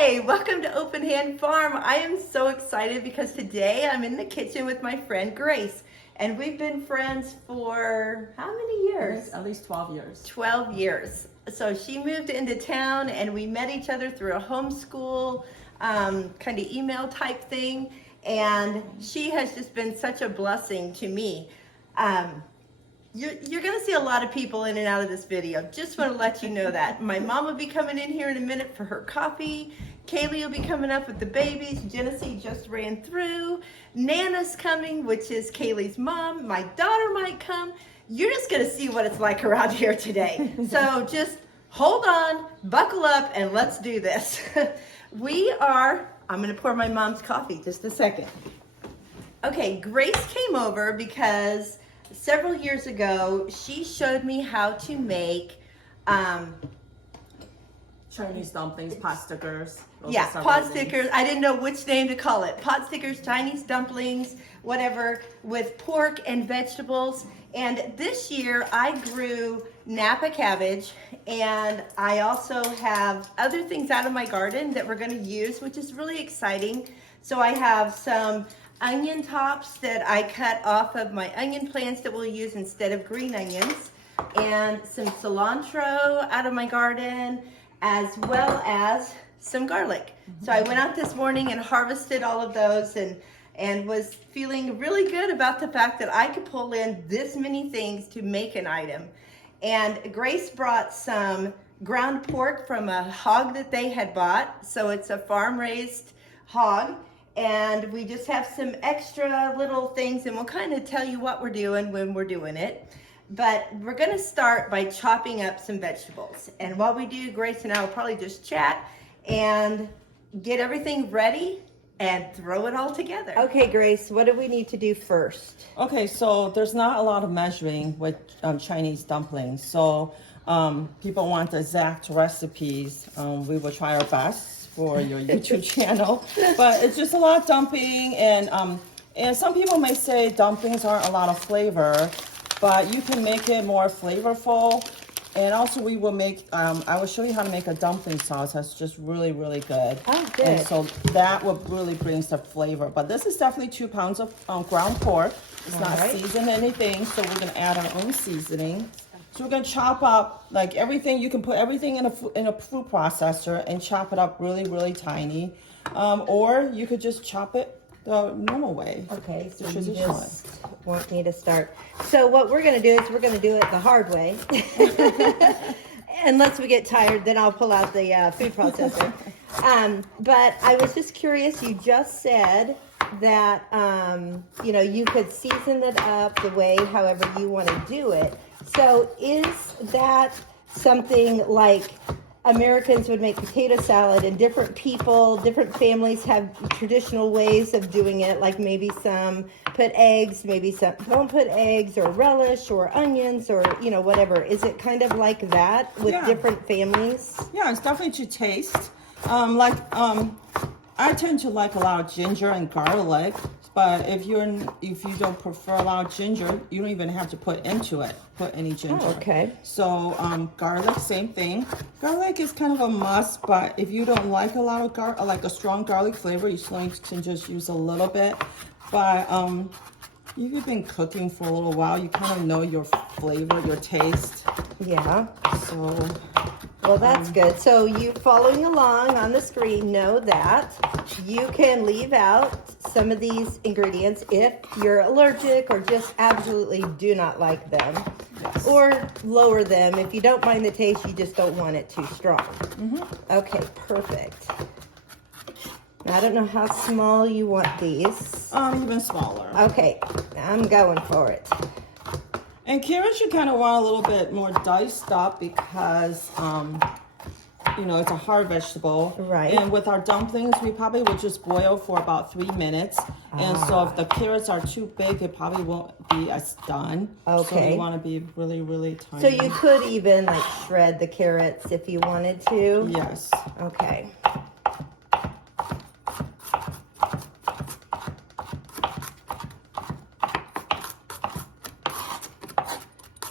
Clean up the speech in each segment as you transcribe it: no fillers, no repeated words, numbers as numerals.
Hi, welcome to Open Hand Farm. I am so excited because today I'm in the kitchen with my friend Grace, and we've been friends for how many years? At least 12 years. 12 years. So she moved into town and we met each other through a homeschool kind of email type thing, and she has just been such a blessing to me. You're gonna see a lot of people in and out of this video. Just want to let you know that. My mom will be coming in here in a minute for her coffee. Kaylee will be coming up with the babies. Genesee just ran through. Nana's coming, which is Kaylee's mom. My daughter might come. You're just gonna see what it's like around here today. So just hold on, buckle up, and let's do this. I'm gonna pour my mom's coffee just a second. Okay, Grace came over because several years ago, she showed me how to make Chinese dumplings, potstickers. Yeah, potstickers. I didn't know which name to call it. Potstickers, Chinese dumplings, whatever, with pork and vegetables. And this year I grew napa cabbage, and I also have other things out of my garden that we're going to use, which is really exciting. So I have some onion tops that I cut off of my onion plants that we'll use instead of green onions, and some cilantro out of my garden, as well as some garlic. So I went out this morning and harvested all of those, and was feeling really good about the fact that I could pull in this many things to make an item. And Grace brought some ground pork from a hog that they had bought. So it's a farm-raised hog. And we just have some extra little things, and we'll kind of tell you what we're doing when we're doing it. But we're going to start by chopping up some vegetables. And while we do, Grace and I will probably just chat and get everything ready and throw it all together. Okay, Grace, what do we need to do first? Okay, so there's not a lot of measuring with Chinese dumplings. So people want the exact recipes. We will try our best for your YouTube channel, but it's just a lot of dumping, and some people may say dumplings aren't a lot of flavor, but you can make it more flavorful. And also we will make, I will show you how to make a dumpling sauce that's just really, really good. Oh, good. And so that will really brings the flavor. But this is definitely 2 pounds of ground pork. It's All not right. seasoned anything, so we're gonna add our own seasoning. So we're gonna chop up like everything. You can put everything in a food processor and chop it up really, really tiny, or you could just chop it the normal way. Okay, so the you traditional just want me to start. So what we're gonna do is we're gonna do it the hard way. Unless we get tired, then I'll pull out the food processor. But I was just curious, you just said that, you could season it up the way however you want to do it. So is that something like Americans would make potato salad, and different people, different families have traditional ways of doing it, like maybe some put eggs, maybe some don't put eggs, or relish, or onions, or whatever. Is it kind of like that with different families? Yeah, it's definitely to taste. I tend to like a lot of ginger and garlic, but if you don't prefer a lot of ginger, you don't even have to put any ginger. Oh, okay. So garlic, same thing. Garlic is kind of a must, but if you don't like a lot of like a strong garlic flavor, you can just use a little bit. But if you've been cooking for a little while, you kind of know your flavor, your taste. Yeah. So. Well, that's good. So you following along on the screen know that you can leave out some of these ingredients if you're allergic or just absolutely do not like them. Yes. Or lower them if you don't mind the taste, you just don't want it too strong. Okay, perfect. Now, I don't know how small you want these. Even smaller. Okay, I'm going for it. And carrots you kind of want a little bit more diced up because, it's a hard vegetable. Right. And with our dumplings, we probably would just boil for about 3 minutes. And so if the carrots are too big, it probably won't be as done. Okay. So you want to be really, really tiny. So you could even shred the carrots if you wanted to? Yes. Okay.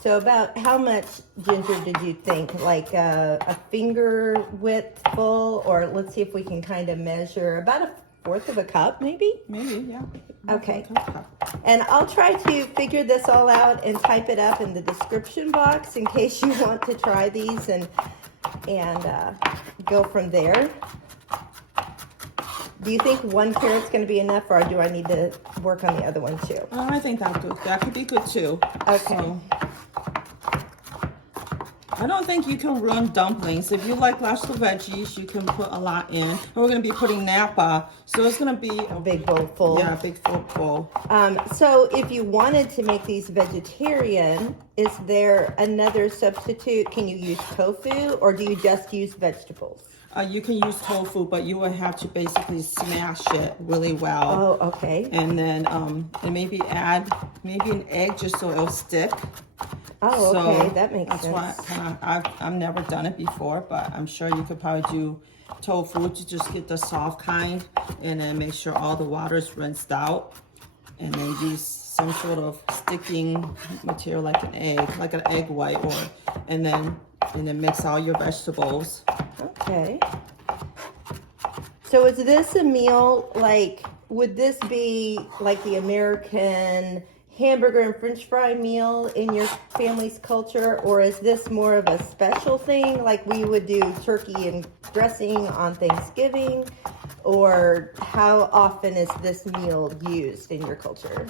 So about how much ginger did you think? Like a finger width full, or let's see if we can kind of measure about a fourth of a cup, maybe? Maybe, yeah. Okay. And I'll try to figure this all out and type it up in the description box in case you want to try these and go from there. Do you think one carrot's going to be enough, or do I need to work on the other one too? I think that could be good too. Okay. So, I don't think you can ruin dumplings. If you like lots of veggies, you can put a lot in. And we're going to be putting napa, so it's going to be A big bowl full. Yeah, a big full bowl. So if you wanted to make these vegetarian, is there another substitute? Can you use tofu, or do you just use vegetables? You can use tofu, but you would have to basically smash it really well. Oh, okay. And then and maybe add an egg just so it'll stick. Oh, So okay, that makes that's sense. why I've never done it before, but I'm sure you could probably do tofu to just get the soft kind, and then make sure all the water is rinsed out, and then use some sort of sticking material like an egg white, and then mix all your vegetables. Okay. So is this a meal would this be like the American hamburger and french fry meal in your family's culture, or is this more of a special thing like we would do turkey and dressing on Thanksgiving? Or how often is this meal used in your culture?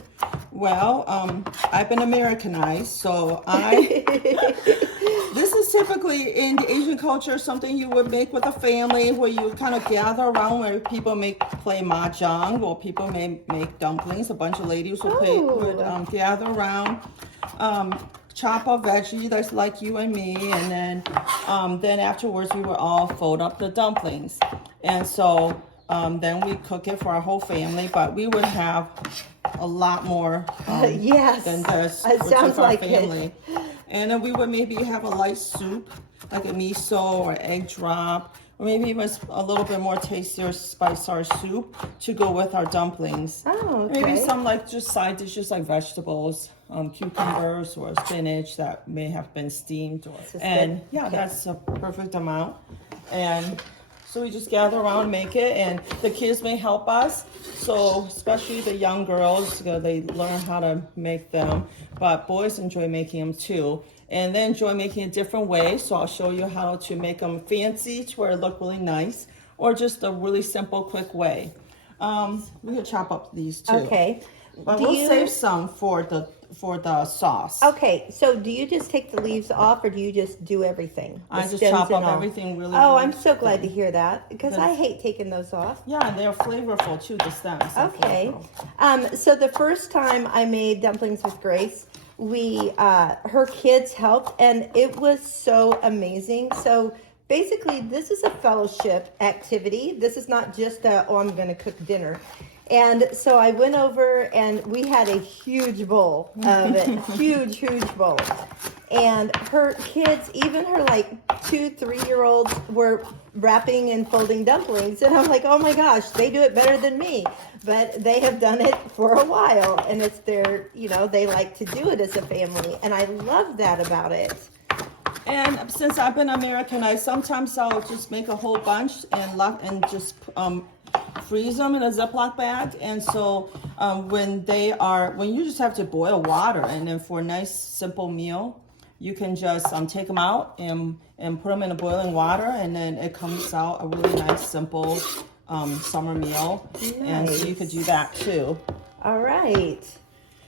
Well, I've been Americanized, so this is typically in the Asian culture something you would make with a family, where you kind of gather around, where people play mahjong, or people may make dumplings. A bunch of ladies would gather around, chop a veggie that's like you and me, and then afterwards we would all fold up the dumplings, and so then we cook it for our whole family, but we would have a lot more yes, than this. it sounds like family. And then we would maybe have a light soup, like a miso or egg drop, or maybe even a little bit more tastier spice our soup to go with our dumplings. Oh, okay. Maybe some just side dishes like vegetables, cucumbers or spinach that may have been steamed. That's a perfect amount. And so we just gather around and make it, and the kids may help us. So especially the young girls, they learn how to make them, but boys enjoy making them too. And they enjoy making a different way. So I'll show you how to make them fancy to where it look really nice, or just a really simple, quick way. We could chop up these too. Okay. But we'll save some for the sauce. Okay, so do you just take the leaves off, or do you just do everything? I just chop up everything really. Oh, I'm so glad to hear that, because I hate taking those off. Yeah, they're flavorful too, the stems. Okay. So the first time I made dumplings with Grace, her kids helped, and it was so amazing. So basically, this is a fellowship activity. This is not just I'm going to cook dinner. And so I went over, and we had a huge bowl of it, huge bowl. And her kids, even her 2, 3-year-olds, were wrapping and folding dumplings. And I'm like, oh my gosh, they do it better than me. But they have done it for a while, and it's they like to do it as a family. And I love that about it. And since I've been Americanized, sometimes I'll just make a whole bunch and just freeze them in a Ziploc bag. And so when you just have to boil water, and then for a nice simple meal, you can just take them out and put them in a boiling water, and then it comes out a really nice simple summer meal. Nice. And so you could do that too. All right.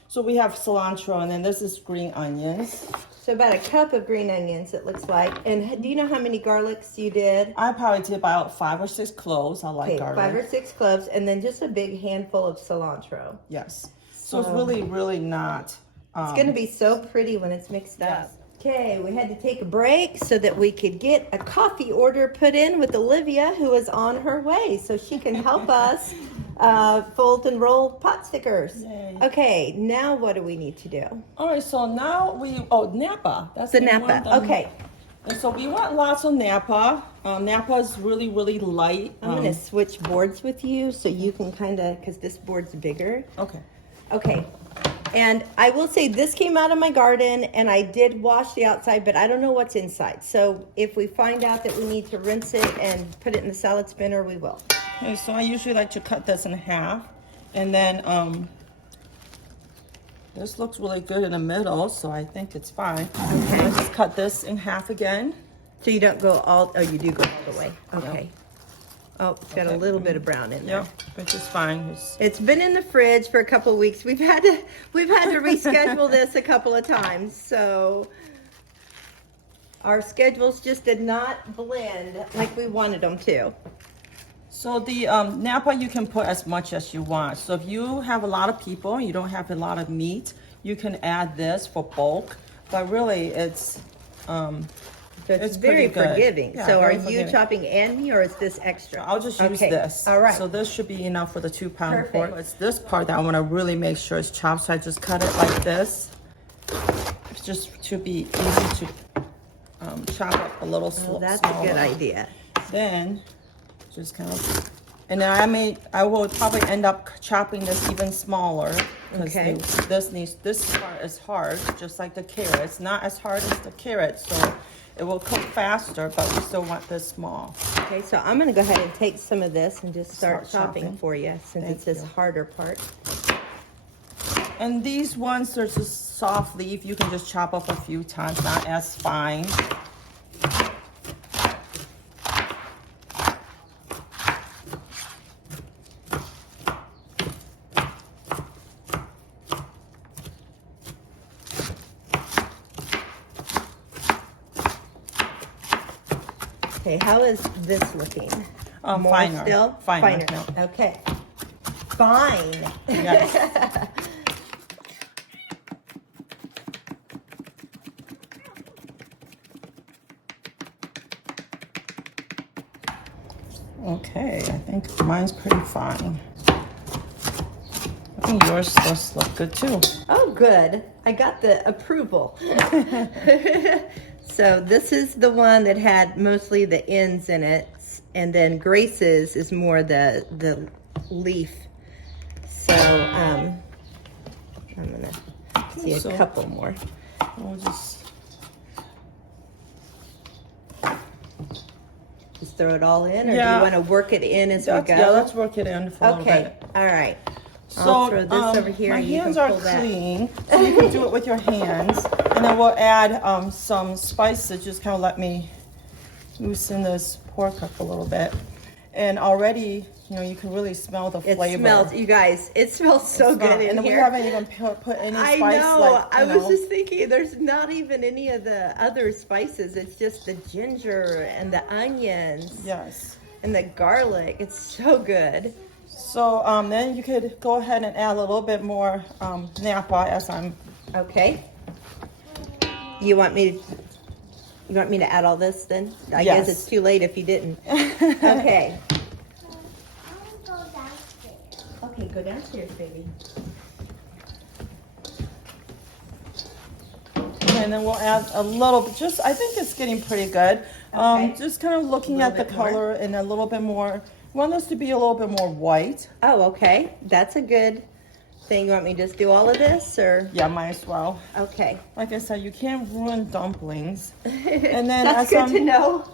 So we have cilantro, and then this is green onions. So about a cup of green onions, it looks like. And do you know how many garlics you did? I probably did about 5 or 6 cloves. I like garlic. 5 or 6 cloves, and then just a big handful of cilantro. Yes. So it's really, really not. It's going to be so pretty when it's mixed up. Okay, we had to take a break so that we could get a coffee order put in with Olivia, who is on her way, so she can help us fold and roll Potstickers. Yay. Okay, now what do we need to do? All right, so now napa. That's the napa. Okay. And so we want lots of napa. Napa is really, really light. I'm going to switch boards with you so you can because this board's bigger. Okay. Okay. And I will say this came out of my garden, and I did wash the outside, but I don't know what's inside. So if we find out that we need to rinse it and put it in the salad spinner, we will. Okay, so I usually like to cut this in half, and then this looks really good in the middle, so I think it's fine. Okay. I just cut this in half again. So you don't go all, oh, you do go all the way. Okay. Yeah. Oh, it's got a little bit of brown in there. Yep, which is fine. It's been in the fridge for a couple of weeks. We've had to reschedule this a couple of times, so our schedules just did not blend like we wanted them to. So the napa, you can put as much as you want. So if you have a lot of people and you don't have a lot of meat, you can add this for bulk. But really, it's very forgiving. Yeah, so very are forgiving. you chopping and me, or is this extra? I'll just use this. All right. So this should be enough for the 2 pound Perfect. pork. It's this part that I want to really make sure it's chopped. So I just cut it like this. It's just to be easy to chop up a little Oh, that's smaller. a good idea. Then just kind of, and then I will probably end up chopping this even smaller because Okay. this part is hard, just like the carrots. Not as hard as the carrots, so it will cook faster, but we still want this small. Okay, so I'm going to go ahead and take some of this and just start chopping chopping. for you, since Thank it's this you. harder part. And these ones are just soft leaf. You can just chop up a few times, not as fine. Okay, how is this looking? More Finer. still? Finer, no. Okay. Fine. Yes. Okay, I think mine's pretty fine. I think yours does look good too. Oh, good. I got the approval. So this is the one that had mostly the ends in it, and then Grace's is more the leaf. So I'm gonna see a couple more. We'll just throw it all in, or do Yeah. you want to work it in as we go? yeah, let's work it in for a little Okay. bit. All right. So I'll throw this over here. my and you hands can are pull that. clean, so you can do it with your hands. And then we'll add some spices. Just kind of let me loosen this pork up a little bit. And already, you can really smell the It flavor. smells, you guys. It smells so good in and here. we haven't even put any I spice. know. I was just thinking, there's not even any of the other spices. It's just the ginger and the onions Yes. and the garlic. It's so good. So then you could go ahead and add a little bit more napa as I'm. Okay. You want me to add all this then? I Yes. guess it's too late if you didn't. Okay. Okay, go downstairs, baby. And then we'll add a little bit, I think it's getting pretty good. Okay. Just kind of looking at the bit more. color and a little bit more, want this to be a little bit more white. Oh, okay. That's a good thing. You want me to just do all of this, or? Yeah, might as well. Okay. Like I said, you can't ruin dumplings. And then That's good to know.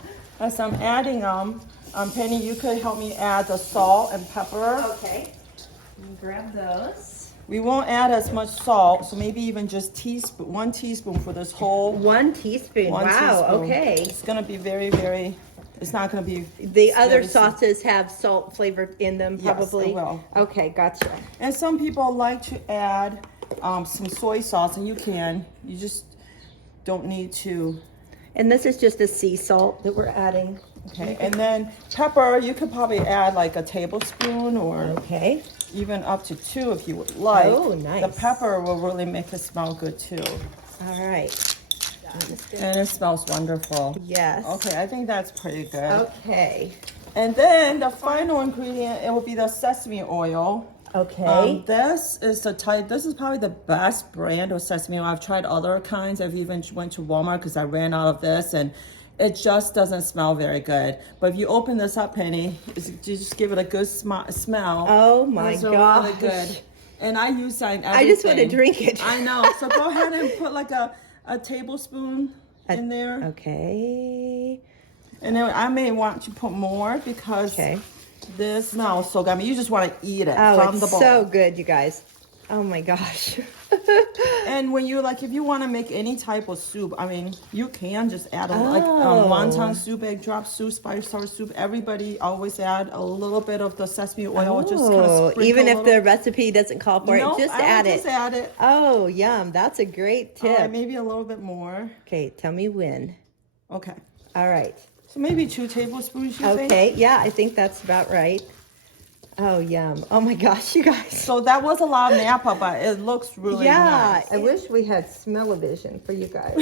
as I'm adding them, Penny, you could help me add the salt and pepper. Okay. Grab those. We won't add as much salt, so maybe even just 1 teaspoon for this whole 1 teaspoon. one Wow. teaspoon. Okay. It's gonna be very, very. It's not gonna be. The other very sauces have salt flavored in them, Yes, probably. they will. Okay, gotcha. And some people like to add some soy sauce, and you can. You just don't need to. And this is just a sea salt that we're adding. Okay. And then pepper, you could probably add like a tablespoon or Okay. even up to 2 if you would like. Oh, nice. The pepper will really make it smell good too. All right. And it smells wonderful. Yes. Okay, I think that's pretty good. Okay. And then the final ingredient, it will be the sesame oil. Okay. This is probably the best brand of sesame oil. I've tried other kinds. I've even went to Walmart because I ran out of this, and it just doesn't smell very good. But if you open this up, Penny, you just give it a good smell. Oh my It's gosh. really good. And I use that in everything. I just want to drink it. I know. So go ahead and put like a tablespoon in there. Okay. And then I may want to put more because this smells so good. I mean, you just want to eat it from the bowl. So good, you guys. Oh my gosh. And when you if you want to make any type of soup, I mean, you can just add wonton soup, egg drop soup, spice sour soup. Everybody always add a little bit of the sesame oil, just kind of sprinkle even if the recipe doesn't call for it, just add it. Just add it. Oh, yum. That's a great tip. Maybe a little bit more. Okay, tell me when. Okay. All right. So maybe 2 tablespoons, you think? Okay, yeah, I think that's about right. Oh, yum. Oh my gosh, you guys. So that was a lot of napa, but it looks really nice. I wish we had smell-o-vision for you guys.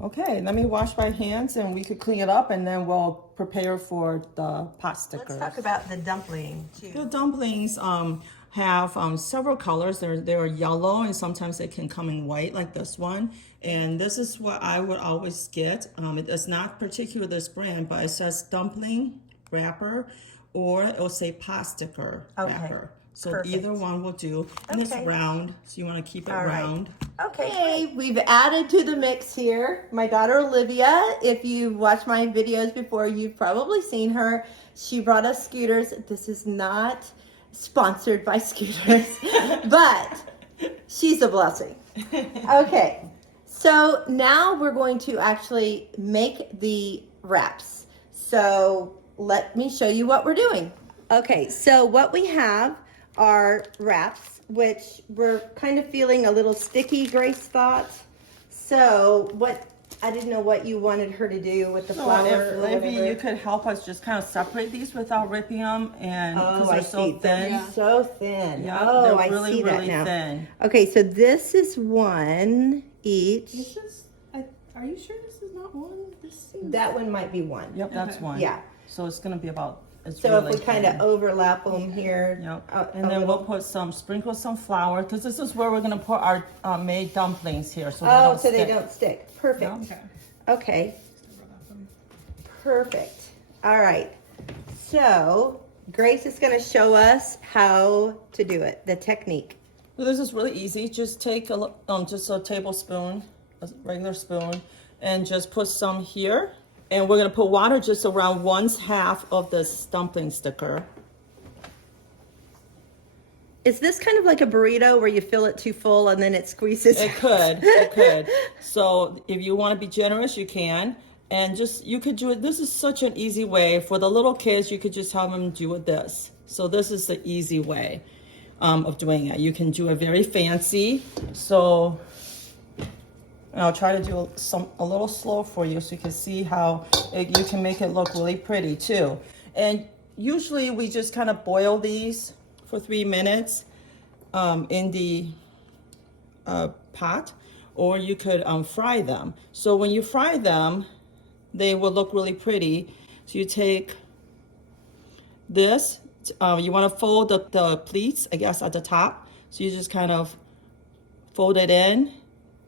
Okay, let me wash my hands and we could clean it up and then we'll prepare for the pot stickers. Let's talk about the dumpling too. The dumplings have several colors. They're yellow and sometimes they can come in white like this one. And this is what I would always get. It is not particular this brand, but it says Dumpling Wrapper or it will say Potsticker Wrapper. So either one will do. And it's round, so you want to keep it round. Okay, we've added to the mix here my daughter Olivia. If you've watched my videos before, you've probably seen her. She brought us Scooters. This is not sponsored by Scooters, but she's a blessing. Okay, so now we're going to actually make the wraps. So let me show you what we're doing. Okay, so what we have are wraps, which we're kind of feeling a little sticky, Grace thought. So I didn't know what you wanted her to do with the flour. Maybe you could help us just kind of separate these without ripping them, and because they're so thin. They're so thin. Yeah, oh, they're really, I see really that now. Thin. Okay, so this is one each. This is, are you sure this is not one? This seems That one might be one. Yep, that's one. Yeah. So it's gonna be about. So if we kind of overlap them here. Yep. And then we'll sprinkle some flour, because this is where we're gonna put our made dumplings here, so they don't stick. Perfect. Yeah. Okay. Perfect. All right. So Grace is going to show us how to do it, the technique. Well, this is really easy. Just take just a tablespoon, a regular spoon, and just put some here. And we're gonna put water just around 1/2 of this dumpling sticker. Is this kind of like a burrito where you fill it too full and then it squeezes? It could. So if you want to be generous, you can. And you could do it. This is such an easy way. For the little kids, you could just have them do it this. So this is the easy way of doing it. You can do it very fancy. So I'll try to do a little slow for you so you can see how you can make it look really pretty too. And usually we just kind of boil these for 3 minutes in the pot, or you could fry them. So when you fry them, they will look really pretty. So you take this, you want to fold the pleats, I guess, at the top. So you just kind of fold it in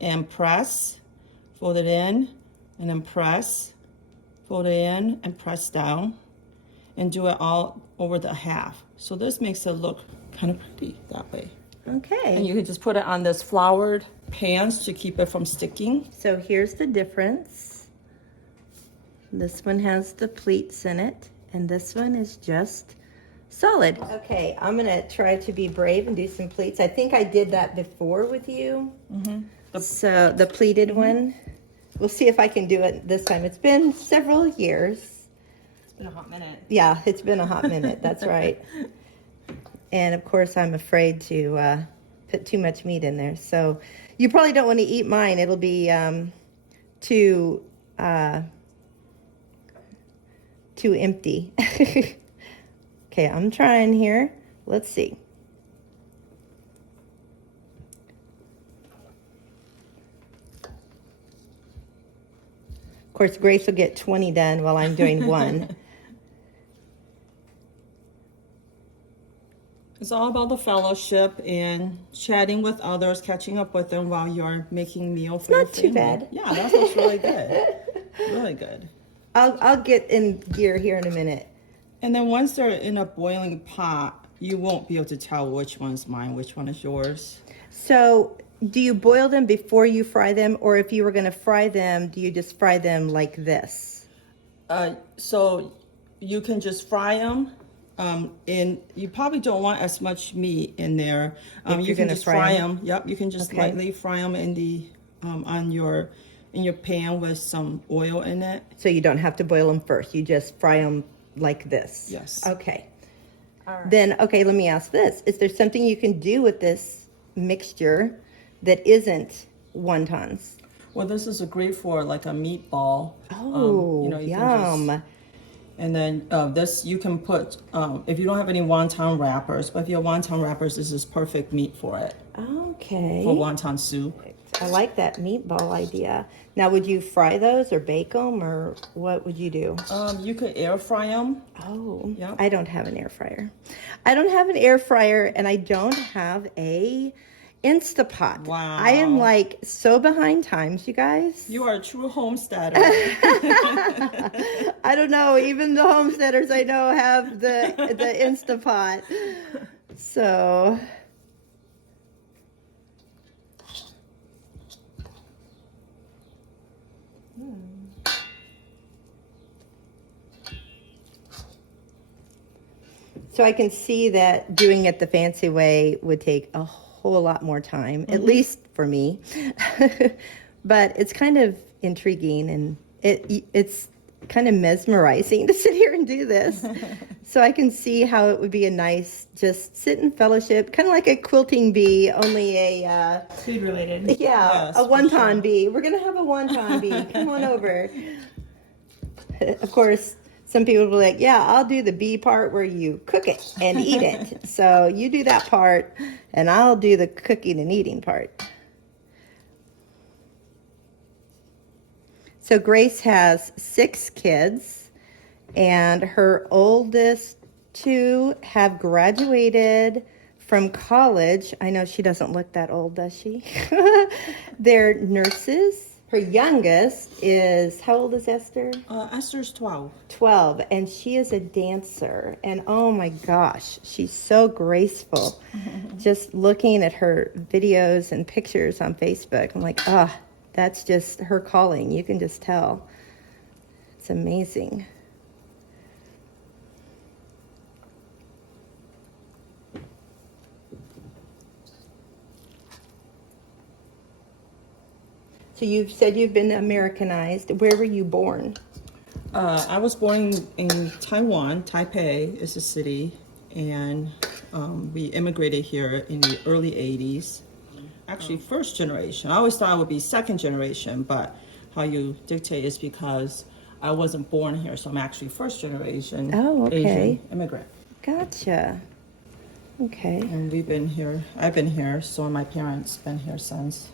and press, fold it in, and then press, fold it in, and press down, and do it all over the half. So this makes it look kind of pretty that way. Okay. And you can just put it on this floured pans to keep it from sticking. So here's the difference. This one has the pleats in it, and this one is just solid. Okay, I'm gonna try to be brave and do some pleats. I think I did that before with you. So the pleated one. We'll see if I can do it this time. It's been several years. It's been a hot minute. Yeah, it's been a hot minute. That's right. And of course, I'm afraid to put too much meat in there. So you probably don't want to eat mine. It'll be too empty. Okay, I'm trying here. Let's see. Of course, Grace will get 20 done while I'm doing one. It's all about the fellowship and chatting with others, catching up with them while you're making meal for your family. Not too bad. Yeah, that looks really good. Really good. I'll get in gear here in a minute. And then once they're in a boiling pot, you won't be able to tell which one's mine, which one is yours. So do you boil them before you fry them, or if you were going to fry them, do you just fry them like this? So you can just fry them. And you probably don't want as much meat in there. You can just fry them. Yep, you can just lightly fry them in the in your pan with some oil in it. So you don't have to boil them first. You just fry them like this. Yes. Okay. All right. Then, okay, let me ask this. Is there something you can do with this mixture that isn't wontons? Well, this is great for like a meatball. Oh, you yum. And then this you can put, if you don't have any wonton wrappers, but if you have wonton wrappers, this is perfect meat for it. Okay. For wonton soup. I like that meatball idea. Now, would you fry those or bake them, or what would you do? You could air fry them. Oh, yeah. I don't have an air fryer. I don't have an air fryer, and I don't have a Instapot. Wow. I am like so behind times, you guys. You are a true homesteader. I don't know. Even the homesteaders I know have the Instapot. So. So I can see that doing it the fancy way would take a whole lot more time, at least for me. But it's kind of intriguing, and it's kind of mesmerizing to sit here and do this. So I can see how it would be a nice just sit in fellowship, kind of like a quilting bee, only a Food related. yeah, Yes, a wonton sure. bee. We're gonna have a wonton bee. Come on over. Of course, some people will be like, yeah, I'll do the bee part where you cook it and eat it. So you do that part, and I'll do the cooking and eating part. So Grace has 6 kids, and her oldest 2 have graduated from college. I know she doesn't look that old, does she? They're nurses. Her youngest is, how old is Esther? Esther's 12. 12, and she is a dancer. And oh my gosh, she's so graceful. Just looking at her videos and pictures on Facebook, I'm like, ah, that's just her calling. You can just tell. It's amazing. So you've said you've been Americanized. Where were you born? I was born in Taiwan. Taipei is a city, and we immigrated here in the early 80s. Actually, first generation. I always thought I would be second generation, but how you dictate is because I wasn't born here, so I'm actually first generation Asian immigrant. Gotcha. Okay. And we've been here. I've been here, so my parents been here since.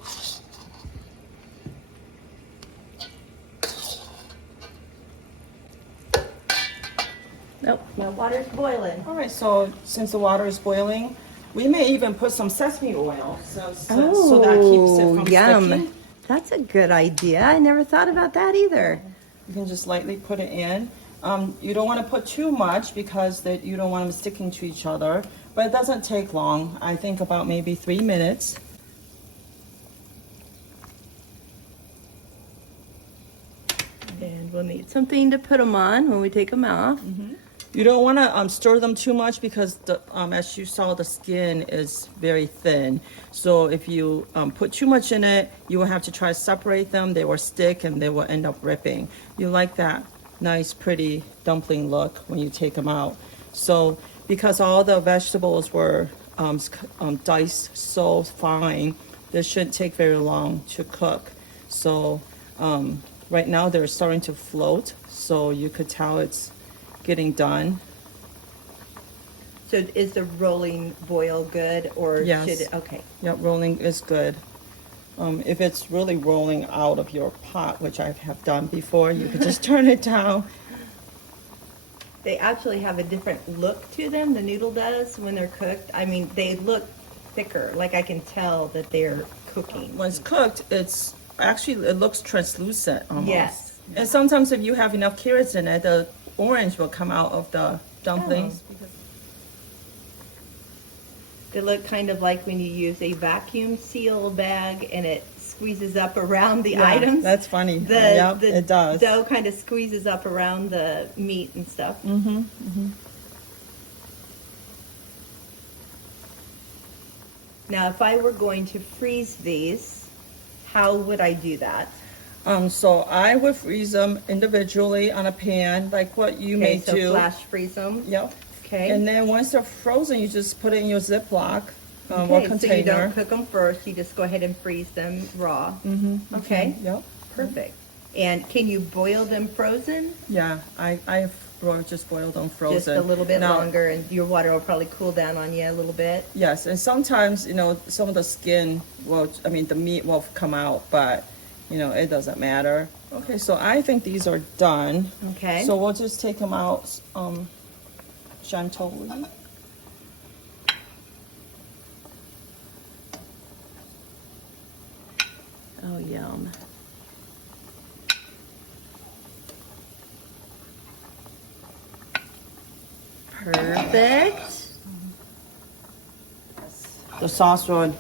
Nope, my water's boiling. All right, so since the water is boiling, we may even put some sesame oil so that keeps it from sticking. That's a good idea. I never thought about that either. You can just lightly put it in. You don't want to put too much because you don't want them sticking to each other, but it doesn't take long. I think about maybe 3 minutes. And we'll need something to put them on when we take them off. You don't want to stir them too much because, as you saw, the skin is very thin. So if you put too much in it, you will have to try to separate them. They will stick and they will end up ripping. You like that nice, pretty dumpling look when you take them out. So because all the vegetables were diced so fine, this shouldn't take very long to cook. So right now they're starting to float, so you could tell it's getting done. So is the rolling boil good, or Yes. should it? Okay. Yep, rolling is good. If it's really rolling out of your pot, which I have done before, you could just turn it down. They actually have a different look to them, the noodle does, when they're cooked. I mean, they look thicker. Like I can tell that they're cooking. When it's cooked, it looks translucent almost. Yes. And sometimes if you have enough carrots in it, the orange will come out of the dumplings. They look kind of like when you use a vacuum seal bag and it squeezes up around the Yeah, items. that's funny. The It does. dough kind of squeezes up around the meat and stuff. Now, if I were going to freeze these, how would I do that? So I would freeze them individually on a pan, like what you may so do. flash freeze them. Yep. Okay. And then once they're frozen, you just put it in your Ziploc or Okay, container. so you don't cook them first. You just go ahead and freeze them raw. Okay. Yep. Perfect. And can you boil them frozen? Yeah, I've just boiled them frozen. Just a little bit Now, longer, and your water will probably cool down on you a little bit. Yes, and sometimes, some of the skin the meat will come out, but, it doesn't matter. Okay, so I think these are done. Okay. So we'll just take them out gently. Oh, yum. Perfect. The sauce would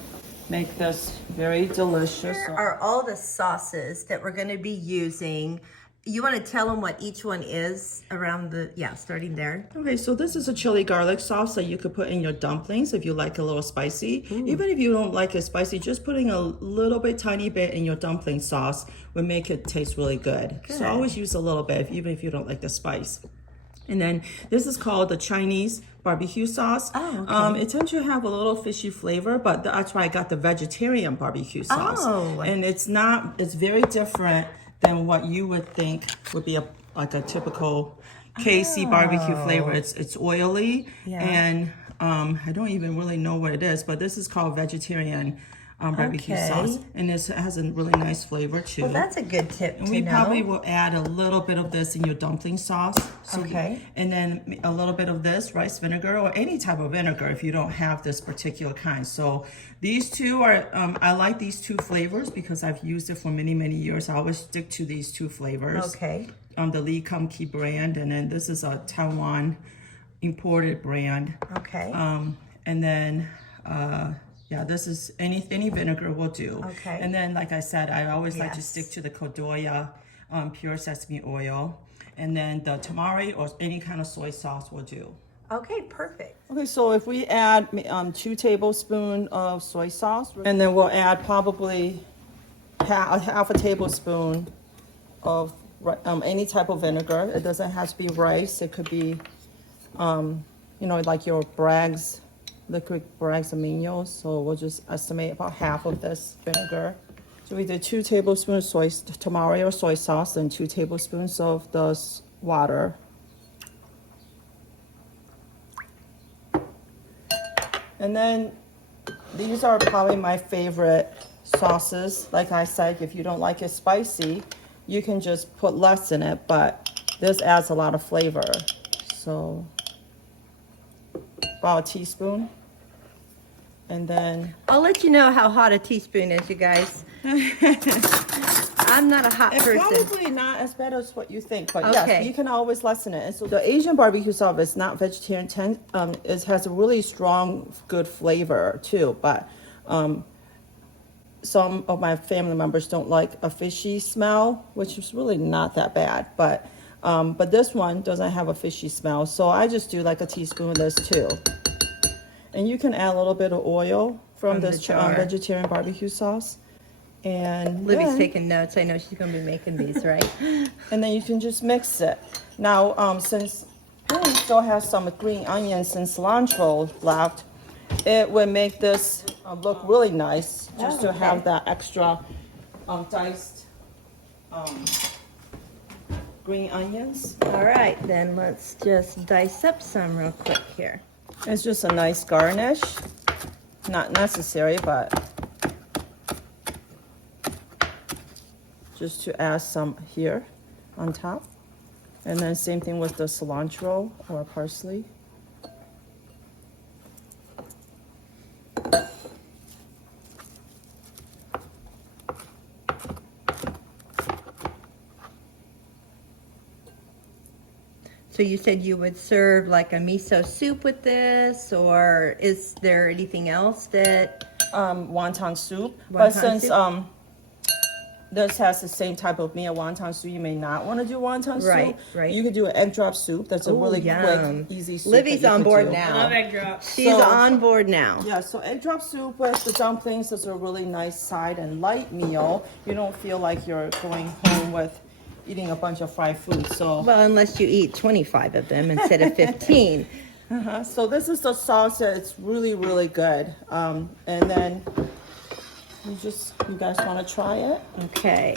make this very delicious. Here are all the sauces that we're going to be using. You want to tell them what each one is around starting there. Okay, so this is a chili garlic sauce that you could put in your dumplings if you like a little spicy. Even if you don't like it spicy, just putting a little bit, tiny bit in your dumpling sauce will make it taste really good. So always use a little bit, even if you don't like the spice. And then this is called the Chinese barbecue sauce. Oh, okay. It tends to have a little fishy flavor, but that's why I got the vegetarian barbecue sauce. Oh. And it's very different than what you would think would be like a typical KC barbecue flavor. It's oily, and I don't even really know what it is, but this is called vegetarian barbecue sauce, and it has a really nice flavor too. Well, that's a good tip to know. We probably will add a little bit of this in your dumpling sauce. Okay. And then a little bit of this rice vinegar or any type of vinegar if you don't have this particular kind. So these two are, I like these two flavors because I've used it for many, many years. I always stick to these two flavors. Okay. The Lee Kum Kee brand, and then this is a Taiwan imported brand. Okay. And then, this is any vinegar will do. Okay. And then, like I said, I always like to Yes. stick to the Kodoya pure sesame oil. And then the tamari or any kind of soy sauce will do. Okay, perfect. Okay, so if we add 2 tablespoons of soy sauce, and then we'll add probably half a tablespoon of any type of vinegar. It doesn't have to be rice. It could be, like your Bragg's, liquid Bragg's aminos. So we'll just estimate about half of this vinegar. So we did 2 tablespoons of tamari or soy sauce, and 2 tablespoons of the water. And then these are probably my favorite sauces. Like I said, if you don't like it spicy, you can just put less in it, but this adds a lot of flavor. So about a teaspoon. And then I'll let you know how hot a teaspoon is, you guys. I'm not a hot it's person. probably not as bad as what you think, but Okay. yes, you can always lessen it. And so the Asian barbecue sauce is not vegetarian. It has a really strong, good flavor too. But some of my family members don't like a fishy smell, which is really not that bad. But this one doesn't have a fishy smell, so I just do like a teaspoon of this too. And you can add a little bit of oil from the this jar. vegetarian barbecue sauce. And Libby's then- taking notes. I know she's going to be making these, right? and then you can just mix it. Now, since we still has some green onions and cilantro left, it would make this look really nice, just to have that extra diced green onions. All right, then let's just dice up some real quick here. It's just a nice garnish. Not necessary, but just to add some here on top. And then same thing with the cilantro or parsley. So you said you would serve like a miso soup with this, or is there anything else that? Wonton soup. But Wonton since soup? this has the same type of meal, wonton soup, you may not want to do wonton Right, soup. right. You could do an egg drop soup. That's a Ooh, really yum. quick, easy soup. Livy's that you on could board do. now. Love egg drops. She's So- on board now. Yeah, so egg drop soup with the dumplings is a really nice side and light meal. You don't feel like you're going home with eating a bunch of fried food. So, Well, unless you eat 25 of them instead of 15. so this is the sauce that it's really, really good. And then you guys want to try it? Okay,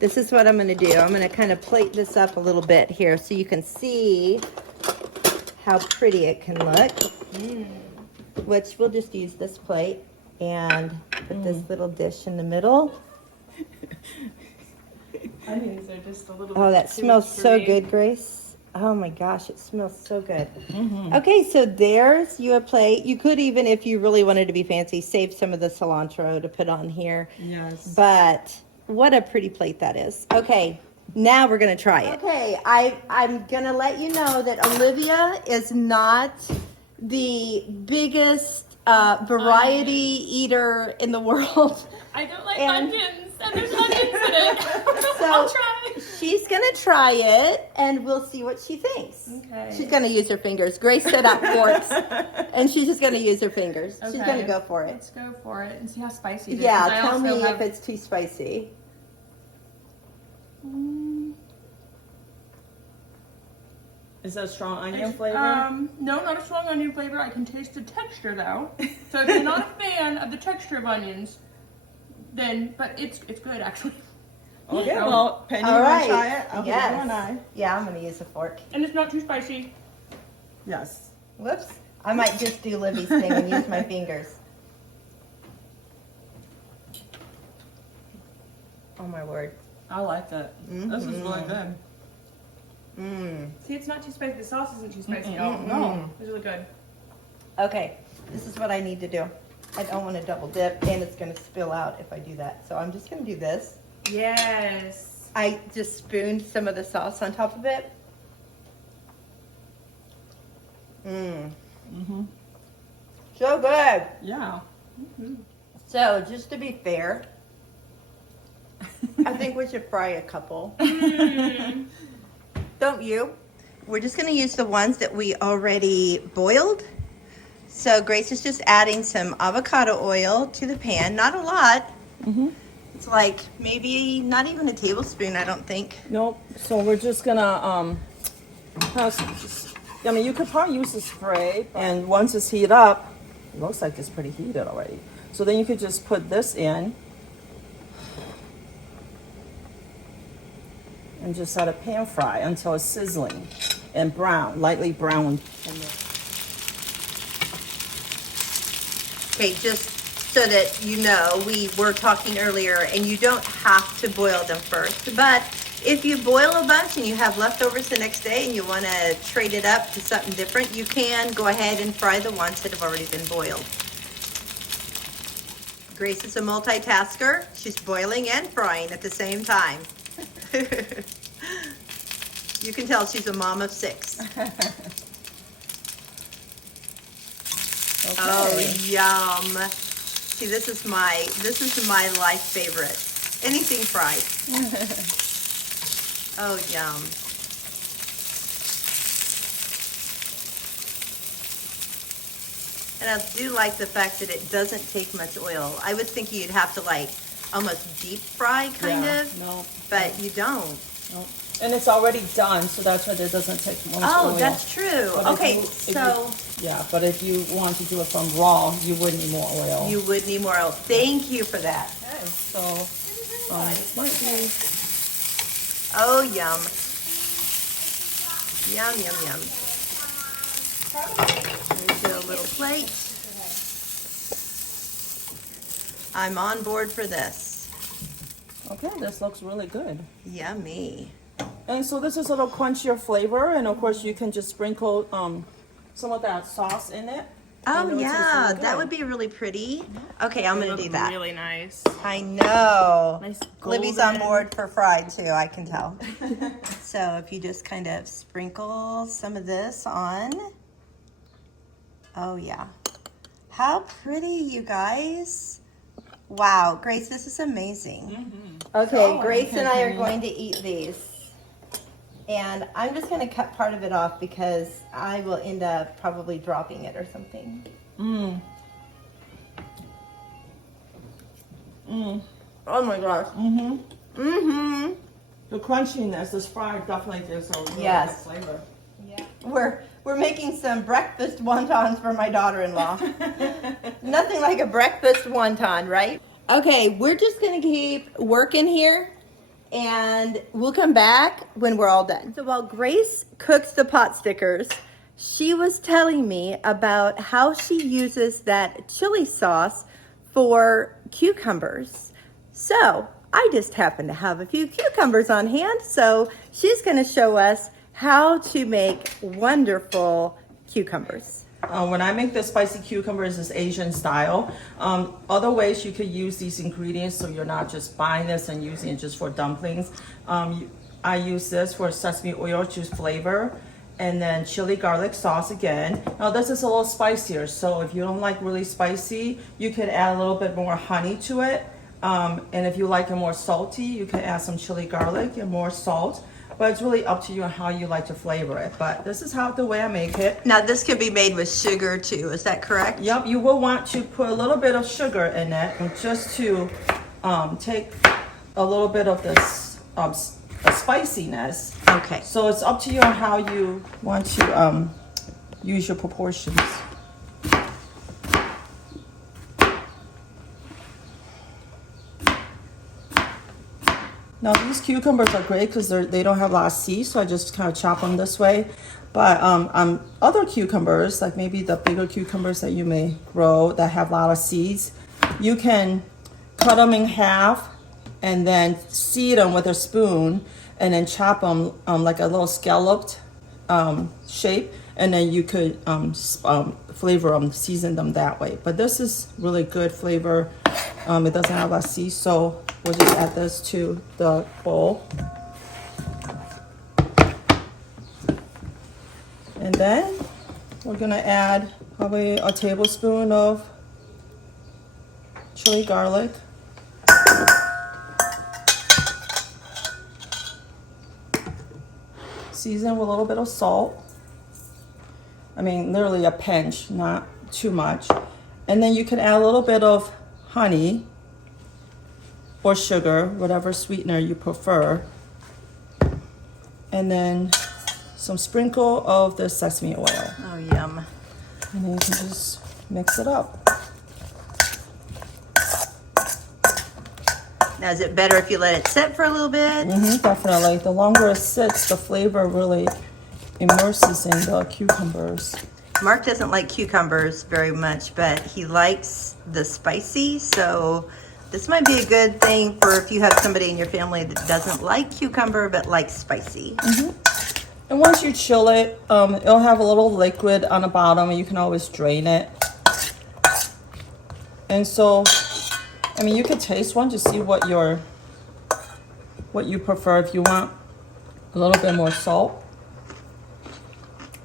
this is what I'm gonna do. I'm gonna kind of plate this up a little bit here so you can see how pretty it can look. Which we'll just use this plate and put this little dish in the middle. Onions are just a little Oh, bit that too smells much for so me. good, Grace. Oh my gosh, it smells so good. Okay, so there's you a plate. You could even, if you really wanted to be fancy, save some of the cilantro to put on here. Yes. But what a pretty plate that is. Okay, now we're gonna try it. Okay, I'm gonna let you know that Olivia is not the biggest variety eater in the world. I don't like And- onions, and there's onions in it. So I'll try. she's gonna try it, and we'll see what she thinks. Okay. She's gonna use her fingers. Grace set out forks, and she's just gonna use her fingers. She's Okay. gonna go for it. Let's go for it and see how spicy it is. Yeah, 'cause I tell also me have- if it's too spicy. Is that strong onion flavor? No, not a strong onion flavor. I can taste the texture though. So if you're not a fan of the texture of onions, then but it's good actually. Okay, So- well, Penny, All you want right. to try it? Okay, Yes. you and I. Yeah, I'm gonna use a fork. And it's not too spicy. Yes. Whoops. I might just do Livy's thing and use my fingers. Oh my word. I like it. This is really good. Mmm. See, it's not too spicy. The sauce isn't too spicy at all. No. It's really good. Okay, this is what I need to do. I don't want to double dip, and it's gonna spill out if I do that. So I'm just gonna do this. Yes. I just spooned some of the sauce on top of it. Mmm. Mm-hmm. So good. Yeah. So just to be fair, I think we should fry a couple. Don't you? We're just gonna use the ones that we already boiled. So Grace is just adding some avocado oil to the pan. Not a lot. Mm-hmm. It's like maybe not even a tablespoon, I don't think. Nope. So we're just gonna I mean, you could probably use a spray, and once it's heated up, it looks like it's pretty heated already. So then you could just put this in and just let it pan fry until it's sizzling and brown, lightly brown. Okay, just so that you know, we were talking earlier, and you don't have to boil them first. But if you boil a bunch and you have leftovers the next day and you want to trade it up to something different, you can go ahead and fry the ones that have already been boiled. Grace is a multitasker. She's boiling and frying at the same time. You can tell she's a mom of 6. Oh, yum. See, this is my life favorite. Anything fried. Oh, yum. And I do like the fact that it doesn't take much oil. I was thinking you'd have to like almost deep fry kind of, No. but you don't. No. And it's already done, so that's why it doesn't take much oil. Oh, that's true. But if Okay, you- so Yeah, but if you want to do it from raw, you would need more oil. you would need more oil. Thank you for that. Okay, so this might be. Oh, yum. Yum, yum, yum. Here's your little plate. I'm on board for this. Okay, this looks really good. Yummy. And so this is a little crunchier flavor, and of course you can just sprinkle some of that sauce in it. Oh know, it tastes yeah, really that good. would be really pretty. Okay, I'm gonna do that. Really nice. I know. Nice Libby's on golden. board for fried too, I can tell. So if you just kind of sprinkle some of this on. Oh yeah. How pretty, you guys. Wow, Grace, this is amazing. Okay, So, Grace and I are okay. going to eat these. And I'm just going to cut part of it off because I will end up probably dropping it or something. Mm. Mm. Oh my gosh. Mm-hmm. Mm-hmm. The crunchiness, this fried definitely gives a really Yes. good flavor. We're making some breakfast wontons for my daughter-in-law. Nothing like a breakfast wonton, right? Okay, we're just gonna keep working here and we'll come back when we're all done. So while Grace cooks the pot stickers, she was telling me about how she uses that chili sauce for cucumbers. So I just happen to have a few cucumbers on hand, so she's gonna show us how to make wonderful cucumbers. When I make the spicy cucumbers, it's Asian style. Other ways you could use these ingredients so you're not just buying this and using it just for dumplings. I use this for sesame oil to flavor, and then chili garlic sauce again. Now this is a little spicier, so if you don't like really spicy, you could add a little bit more honey to it. And if you like it more salty, you can add some chili garlic and more salt. But it's really up to you on how you like to flavor it. But this is the way I make it. Now this can be made with sugar too, is that correct? Yep, you will want to put a little bit of sugar in it, and just to take a little bit of this spiciness. Okay. So it's up to you on how you want to use your proportions. Now these cucumbers are great because they don't have a lot of seeds, so I just kind of chop them this way. But other cucumbers, like maybe the bigger cucumbers that you may grow that have a lot of seeds, you can cut them in half and then seed them with a spoon and then chop them like a little scalloped shape, and then you could flavor them, season them that way. But this is really good flavor. It doesn't have a lot of seeds, so we'll just add this to the bowl. And then we're gonna add probably a tablespoon of chili garlic. Season with a little bit of salt. I mean, literally a pinch, not too much. And then you can add a little bit of honey or sugar, whatever sweetener you prefer. And then some sprinkle of the sesame oil. Oh, yum. And then you can just mix it up. Now, is it better if you let it sit for a little bit? Definitely. The longer it sits, the flavor really immerses in the cucumbers. Mark doesn't like cucumbers very much, but he likes the spicy, so this might be a good thing for if you have somebody in your family that doesn't like cucumber but likes spicy. And once you chill it, it'll have a little liquid on the bottom, and you can always drain it. And so, I mean, you could taste one to see what you prefer. If you want a little bit more salt,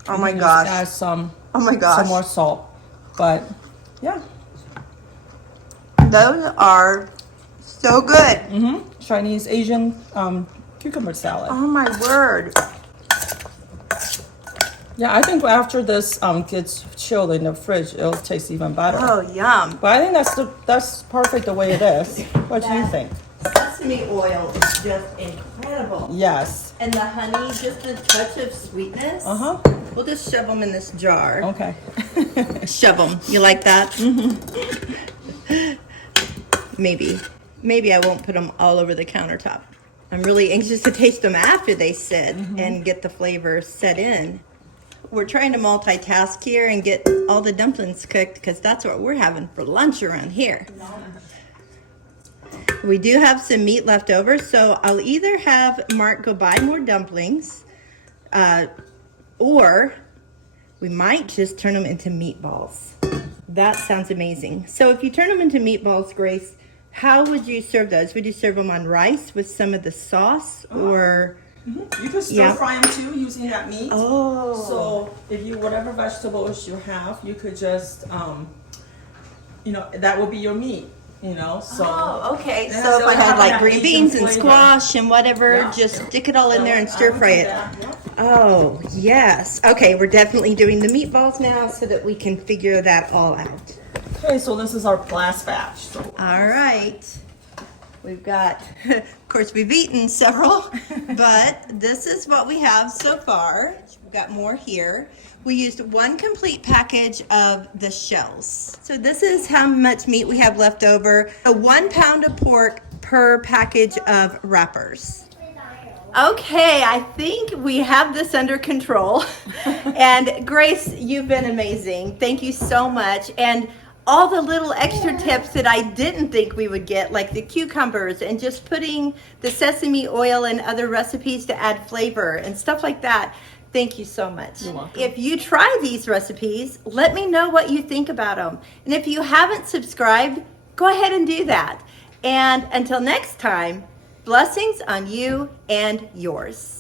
Oh my you can gosh. just add some more salt. But yeah, Those are so good. Chinese Asian cucumber salad. Oh my word. Yeah, I think after this gets chilled in the fridge, it'll taste even better. Oh, yum. But I think that's perfect the way it is. What do you think? Sesame oil is just incredible. Yes. And the honey, just a touch of sweetness. We'll just shove them in this jar. Okay. Shove them. You like that? Maybe I won't put them all over the countertop. I'm really anxious to taste them after they sit and get the flavor set in. We're trying to multitask here and get all the dumplings cooked because that's what we're having for lunch around here. We do have some meat left over, so I'll either have Mark go buy more dumplings, or we might just turn them into meatballs. That sounds amazing. So if you turn them into meatballs, Grace, how would you serve those? Would you serve them on rice with some of the sauce, or? You could stir fry them too using that meat. Oh. So if you, whatever vegetables you have, you could just, you know, that will be your meat. You know, so. Oh, okay. Yeah, So if so I had have like that green Asian beans and flavor. squash and whatever, Yeah. just stick it all in there and So stir I would fry do it. that, yeah. Oh, yes. Okay, we're definitely doing the meatballs now so that we can figure that all out. Okay, so this is our last batch. So. All right. We've got, of course, we've eaten several, but this is what we have so far. We've got more here. We used 1 complete package of the shells. So this is how much meat we have left over. 1 pound of pork per package of wrappers. Okay, I think we have this under control. And Grace, you've been amazing. Thank you so much. And all the little extra tips that I didn't think we would get, like the cucumbers and just putting the sesame oil in other recipes to add flavor and stuff like that. Thank you so much. You're welcome. If you try these recipes, let me know what you think about them. And if you haven't subscribed, go ahead and do that. And until next time, blessings on you and yours.